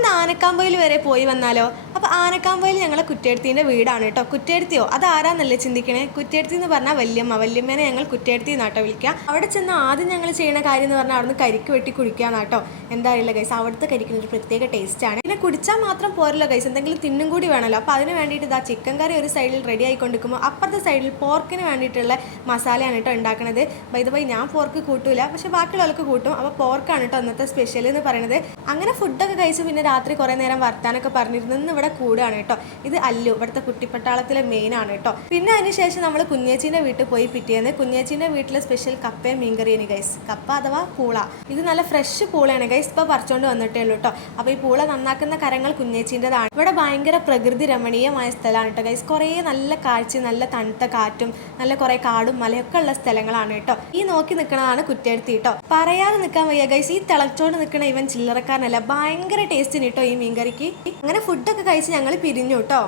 ഒന്ന് ആനക്കാമ്പയിൽ വരെ പോയി വന്നാലോ? അപ്പോൾ ആനക്കാമ്പയിൽ ഞങ്ങളെ കുറ്റേടത്തിന്റെ വീടാണ് കേട്ടോ. അത് ആരാന്നല്ലേ ചിന്തിക്കണേ? കുറ്റേടത്തി എന്ന് പറഞ്ഞാൽ വല്യമ്മ. വല്യമ്മേനെ ഞങ്ങൾ കുറ്റേടത്തി നാട്ടോ വിളിക്കുക. അവിടെ ചെന്ന് ആദ്യം ഞങ്ങൾ ചെയ്യുന്ന കാര്യം എന്ന് പറഞ്ഞാൽ അവിടുന്ന് കരിക്ക് വെട്ടി കുടിക്കുക നാട്ടോ എന്താ അറിയില്ല ഗൈസ് അവിടുത്തെ കരിക്കിന് ഒരു പ്രത്യേക ടേസ്റ്റാണ് പിന്നെ കുടിച്ചാൽ മാത്രം പോരല്ലോ ഗൈസ് എന്തെങ്കിലും തിന്നും കൂടി വേണമല്ലോ. അപ്പോൾ അതിന് വേണ്ടിയിട്ട് ഇതാ ചിക്കൻ കറി ഒരു സൈഡിൽ റെഡി ആയിക്കൊണ്ടിരിക്കുമ്പോൾ അപ്പുറത്തെ സൈഡിൽ പോർക്കിന് വേണ്ടിയിട്ടുള്ള മസാലയാണ് കേട്ടോ ഉണ്ടാക്കുന്നത് ബൈ ദ ബൈ ഞാൻ പോർക്ക് കൂട്ടൂല. പക്ഷെ ബാക്കിയുള്ളവർക്ക് കൂട്ടും. അപ്പോൾ പോർക്കാണ് കേട്ടോ അന്നത്തെ സ്പെഷ്യൽ എന്ന് പറയുന്നത് അങ്ങനെ ഫുഡൊക്കെ കഴിച്ച് പിന്നെ രാത്രി കുറേ നേരം വർത്താനൊക്കെ പറഞ്ഞിരുന്നു. ഇന്ന് ഇവിടെ കൂടുകയാണ് കേട്ടോ. ഇത് അല്ലു ഇവിടുത്തെ കുട്ടിപ്പട്ടാളത്തിലെ മെയിൻ ആണ് കേട്ടോ. പിന്നെ അതിനുശേഷം നമ്മൾ കുഞ്ഞേച്ചീന്റെ വീട്ടിൽ പോയി പിറ്റേന്ന് കുഞ്ഞേച്ചീന്റെ വീട്ടിലെ സ്പെഷ്യൽ കപ്പയും മീൻകറിയാണ് ഗൈസ് കപ്പ അഥവാ പൂള. ഇത് നല്ല ഫ്രഷ് പൂളയാണ് ഗൈസ് ഇപ്പോൾ പറിച്ചുകൊണ്ട് വന്നിട്ടേ ഉള്ളൂ കേട്ടോ. അപ്പോൾ ഈ പൂള നന്നാക്കുന്ന കരങ്ങൾ കുഞ്ഞേച്ചീന്റെതാണ്. ഇവിടെ ഭയങ്കര പ്രകൃതി രമണീയമായ സ്ഥലമാണ് കേട്ടോ ഗൈസ് കുറേ നല്ല കാഴ്ച നല്ല തണുത്ത കാറ്റും നല്ല കുറേ കാടും മലയൊക്കെ ഉള്ള സ്ഥലങ്ങളാണ് കേട്ടോ. ഈ നോക്കി നിൽക്കുന്നതാണ് കുറ്റേടുത്തി കേട്ടോ. പറയാതെ നിൽക്കാൻ വയ്യ ഗൈസ് ഈ തിളച്ചോണ്ട് നിൽക്കുന്ന ഇവൻ ചില്ലറക്കാരനല്ല. ഭയങ്കര ടേസ്റ്റിന് കേട്ടോ ഈ മീൻകറിക്ക്. അങ്ങനെ ഫുഡൊക്കെ കഴിച്ച് ഞങ്ങൾ പിരിഞ്ഞു കേട്ടോ.